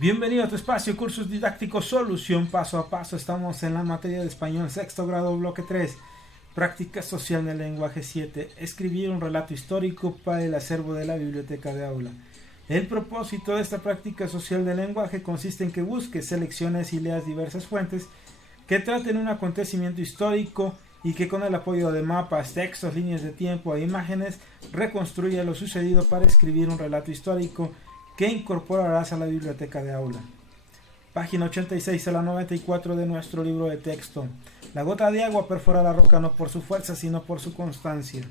Bienvenido a tu espacio, cursos didácticos, solución paso a paso. Estamos en la materia de español, sexto grado, bloque 3, práctica social del lenguaje 7, escribir un relato histórico para el acervo de la biblioteca de aula. El propósito de esta práctica social del lenguaje consiste en que busques, selecciones y leas diversas fuentes que traten un acontecimiento histórico y que con el apoyo de mapas, textos, líneas de tiempo e imágenes reconstruya lo sucedido para escribir un relato histórico que incorporarás a la biblioteca de aula. Página 86 a la 94 de nuestro libro de texto. La gota de agua perfora la roca no por su fuerza, sino por su constancia.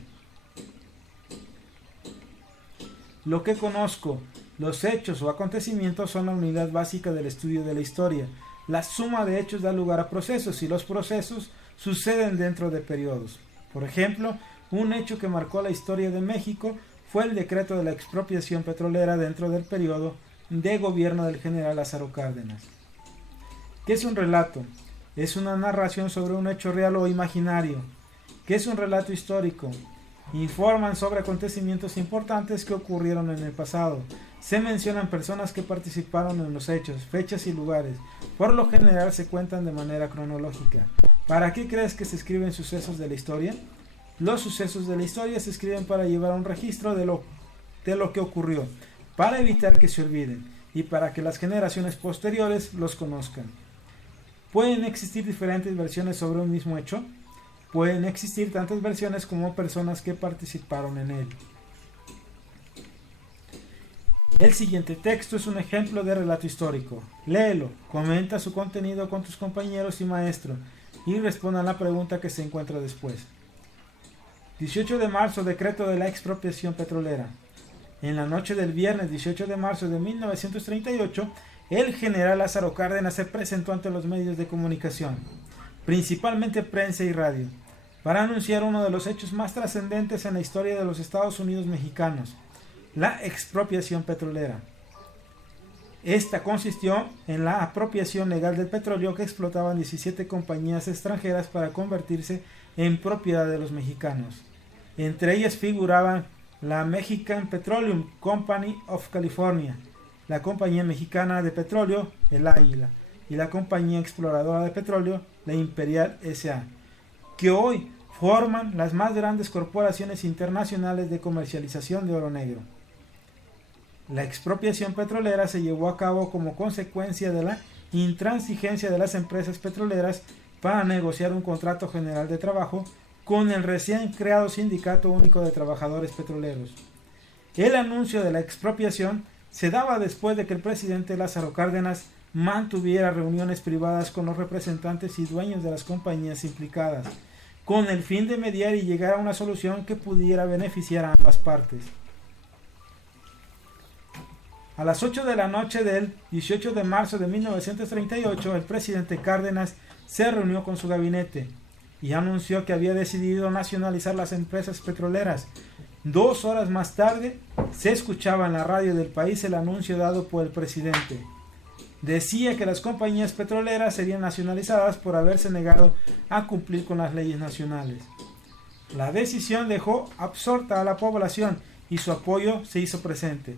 Lo que conozco, los hechos o acontecimientos son la unidad básica del estudio de la historia. La suma de hechos da lugar a procesos y los procesos suceden dentro de periodos. Por ejemplo, un hecho que marcó la historia de México fue el decreto de la expropiación petrolera dentro del periodo de gobierno del general Lázaro Cárdenas. ¿Qué es un relato? Es una narración sobre un hecho real o imaginario. ¿Qué es un relato histórico? Informan sobre acontecimientos importantes que ocurrieron en el pasado. Se mencionan personas que participaron en los hechos, fechas y lugares. Por lo general se cuentan de manera cronológica. ¿Para qué crees que se escriben sucesos de la historia? Los sucesos de la historia se escriben para llevar un registro de lo que ocurrió, para evitar que se olviden y para que las generaciones posteriores los conozcan. ¿Pueden existir diferentes versiones sobre un mismo hecho? Pueden existir tantas versiones como personas que participaron en él. El siguiente texto es un ejemplo de relato histórico. Léelo, comenta su contenido con tus compañeros y maestro y respondan la pregunta que se encuentra después. 18 de marzo, decreto de la expropiación petrolera. En la noche del viernes 18 de marzo de 1938, el general Lázaro Cárdenas se presentó ante los medios de comunicación, principalmente prensa y radio, para anunciar uno de los hechos más trascendentes en la historia de los Estados Unidos mexicanos, la expropiación petrolera. Esta consistió en la apropiación legal del petróleo que explotaban 17 compañías extranjeras para convertirse en propiedad de los mexicanos. Entre ellas figuraban la Mexican Petroleum Company of California, la compañía mexicana de petróleo, el Águila, y la compañía exploradora de petróleo, la Imperial S.A., que hoy forman las más grandes corporaciones internacionales de comercialización de oro negro. La expropiación petrolera se llevó a cabo como consecuencia de la intransigencia de las empresas petroleras para negociar un contrato general de trabajo con el recién creado Sindicato Único de Trabajadores Petroleros. El anuncio de la expropiación se daba después de que el presidente Lázaro Cárdenas mantuviera reuniones privadas con los representantes y dueños de las compañías implicadas, con el fin de mediar y llegar a una solución que pudiera beneficiar a ambas partes. A las 8 de la noche del 18 de marzo de 1938, el presidente Cárdenas se reunió con su gabinete y anunció que había decidido nacionalizar las empresas petroleras. 2 horas más tarde, se escuchaba en la radio del país el anuncio dado por el presidente. Decía que las compañías petroleras serían nacionalizadas por haberse negado a cumplir con las leyes nacionales. La decisión dejó absorta a la población y su apoyo se hizo presente.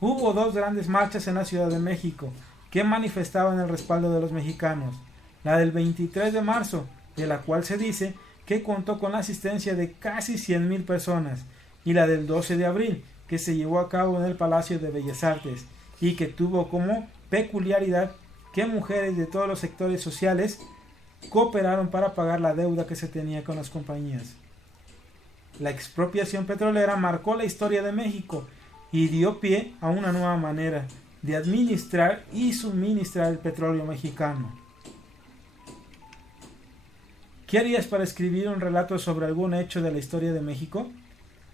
Hubo 2 grandes marchas en la Ciudad de México que manifestaban el respaldo de los mexicanos. La del 23 de marzo, de la cual se dice que contó con la asistencia de casi 100,000 personas, y la del 12 de abril, que se llevó a cabo en el Palacio de Bellas Artes, y que tuvo como peculiaridad que mujeres de todos los sectores sociales cooperaron para pagar la deuda que se tenía con las compañías. La expropiación petrolera marcó la historia de México y dio pie a una nueva manera de administrar y suministrar el petróleo mexicano. ¿Qué harías para escribir un relato sobre algún hecho de la historia de México?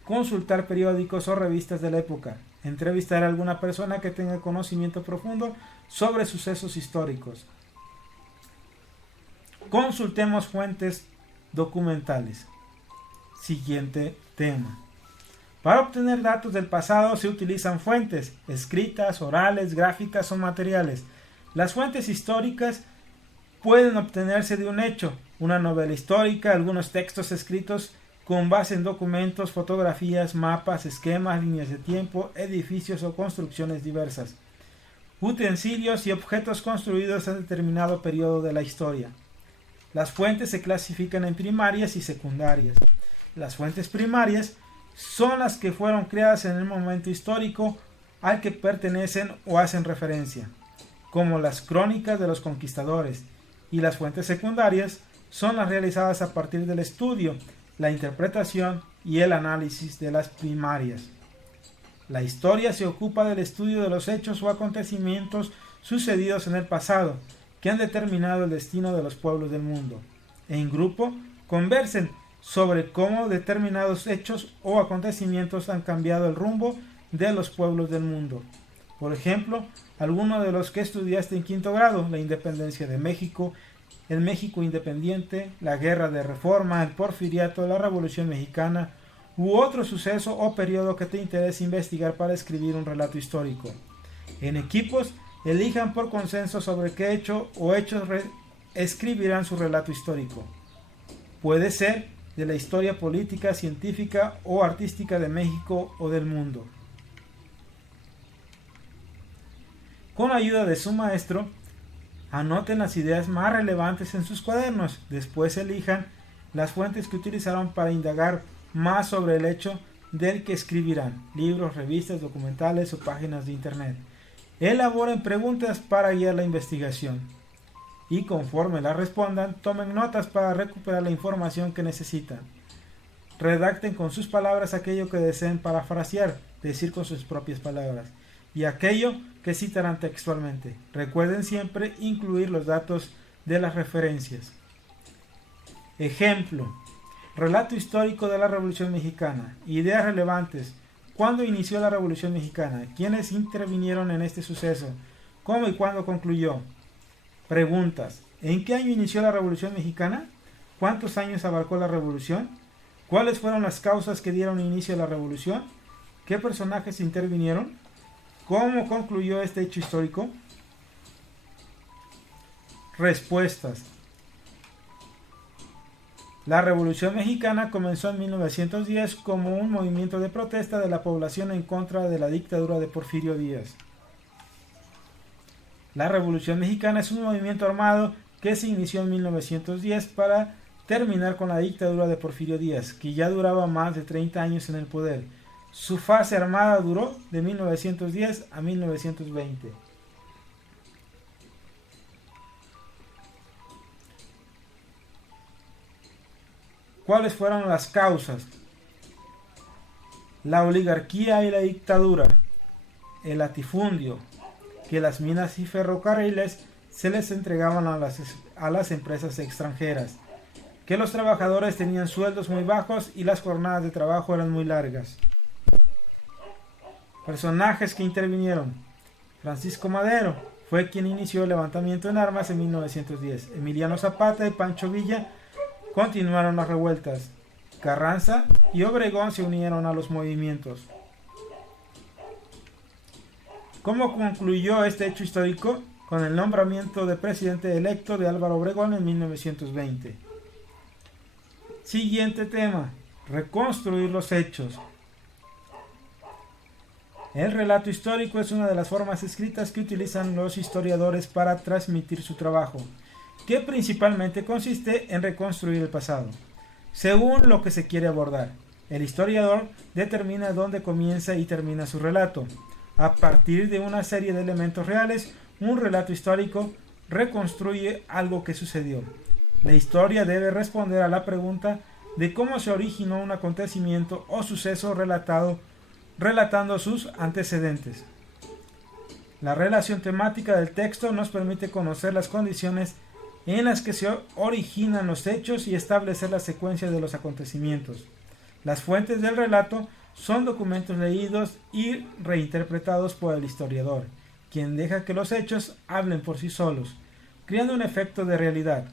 Consultar periódicos o revistas de la época. Entrevistar a alguna persona que tenga conocimiento profundo sobre sucesos históricos. Consultemos fuentes documentales. Siguiente tema. Para obtener datos del pasado se utilizan fuentes escritas, orales, gráficas o materiales. Las fuentes históricas pueden obtenerse de un hecho, una novela histórica, algunos textos escritos con base en documentos, fotografías, mapas, esquemas, líneas de tiempo, edificios o construcciones diversas. utensilios y objetos construidos en determinado periodo de la historia. Las fuentes se clasifican en primarias y secundarias. Las fuentes primarias son las que fueron creadas en el momento histórico al que pertenecen o hacen referencia, como las crónicas de los conquistadores, y las fuentes secundarias son las realizadas a partir del estudio, la interpretación y el análisis de las primarias. La historia se ocupa del estudio de los hechos o acontecimientos sucedidos en el pasado, que han determinado el destino de los pueblos del mundo. En grupo, conversen sobre cómo determinados hechos o acontecimientos han cambiado el rumbo de los pueblos del mundo. Por ejemplo, alguno de los que estudiaste en quinto grado, la independencia de México, el México independiente, la guerra de reforma, el porfiriato, la revolución mexicana, u otro suceso o periodo que te interese investigar para escribir un relato histórico. En equipos, elijan por consenso sobre qué hecho o hechos escribirán su relato histórico. Puede ser de la historia política, científica o artística de México o del mundo. Con ayuda de su maestro, anoten las ideas más relevantes en sus cuadernos. Después elijan las fuentes que utilizaron para indagar más sobre el hecho del que escribirán: libros, revistas, documentales o páginas de internet. Elaboren preguntas para guiar la investigación y conforme las respondan, tomen notas para recuperar la información que necesitan. Redacten con sus palabras aquello que deseen parafrasear, decir con sus propias palabras, y aquello que citarán textualmente. Recuerden siempre incluir los datos de las referencias. Ejemplo: relato histórico de la Revolución Mexicana. Ideas relevantes. ¿Cuándo inició la Revolución Mexicana? ¿Quiénes intervinieron en este suceso? ¿Cómo y cuándo concluyó? Preguntas: ¿en qué año inició la Revolución Mexicana? ¿Cuántos años abarcó la revolución? ¿Cuáles fueron las causas que dieron inicio a la revolución? ¿Qué personajes intervinieron? ¿Cómo concluyó este hecho histórico? Respuestas: la Revolución Mexicana comenzó en 1910 como un movimiento de protesta de la población en contra de la dictadura de Porfirio Díaz. La Revolución Mexicana es un movimiento armado que se inició en 1910 para terminar con la dictadura de Porfirio Díaz, que ya duraba más de 30 años en el poder. Su fase armada duró de 1910 a 1920. ¿Cuáles fueron las causas? La oligarquía y la dictadura, el latifundio, que las minas y ferrocarriles se les entregaban a las empresas extranjeras, que los trabajadores tenían sueldos muy bajos y las jornadas de trabajo eran muy largas. Personajes que intervinieron: Francisco Madero fue quien inició el levantamiento en armas en 1910. Emiliano Zapata y Pancho Villa continuaron las revueltas. Carranza y Obregón se unieron a los movimientos. ¿Cómo concluyó este hecho histórico? Con el nombramiento de presidente electo de Álvaro Obregón en 1920. Siguiente tema: reconstruir los hechos. El relato histórico es una de las formas escritas que utilizan los historiadores para transmitir su trabajo, que principalmente consiste en reconstruir el pasado, según lo que se quiere abordar. El historiador determina dónde comienza y termina su relato. A partir de una serie de elementos reales, un relato histórico reconstruye algo que sucedió. La historia debe responder a la pregunta de cómo se originó un acontecimiento o suceso relatando sus antecedentes. La relación temática del texto nos permite conocer las condiciones en las que se originan los hechos y establecer la secuencia de los acontecimientos. Las fuentes del relato son documentos leídos y reinterpretados por el historiador, quien deja que los hechos hablen por sí solos, creando un efecto de realidad.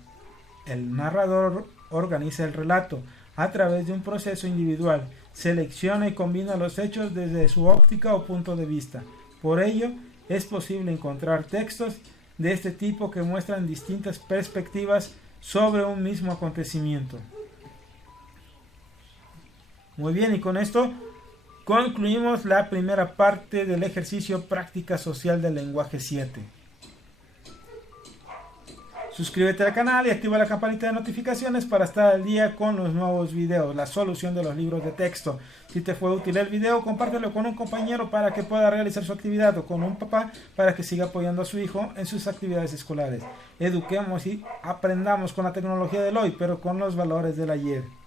El narrador organiza el relato a través de un proceso individual, selecciona y combina los hechos desde su óptica o punto de vista. Por ello, es posible encontrar textos de este tipo que muestran distintas perspectivas sobre un mismo acontecimiento. Muy bien, y con esto Concluimos la primera parte del ejercicio Práctica Social del Lenguaje 7. Suscríbete al canal y activa la campanita de notificaciones para estar al día con los nuevos videos, la solución de los libros de texto. Si te fue útil el video, compártelo con un compañero para que pueda realizar su actividad o con un papá para que siga apoyando a su hijo en sus actividades escolares. Eduquemos y aprendamos con la tecnología del hoy, pero con los valores del ayer.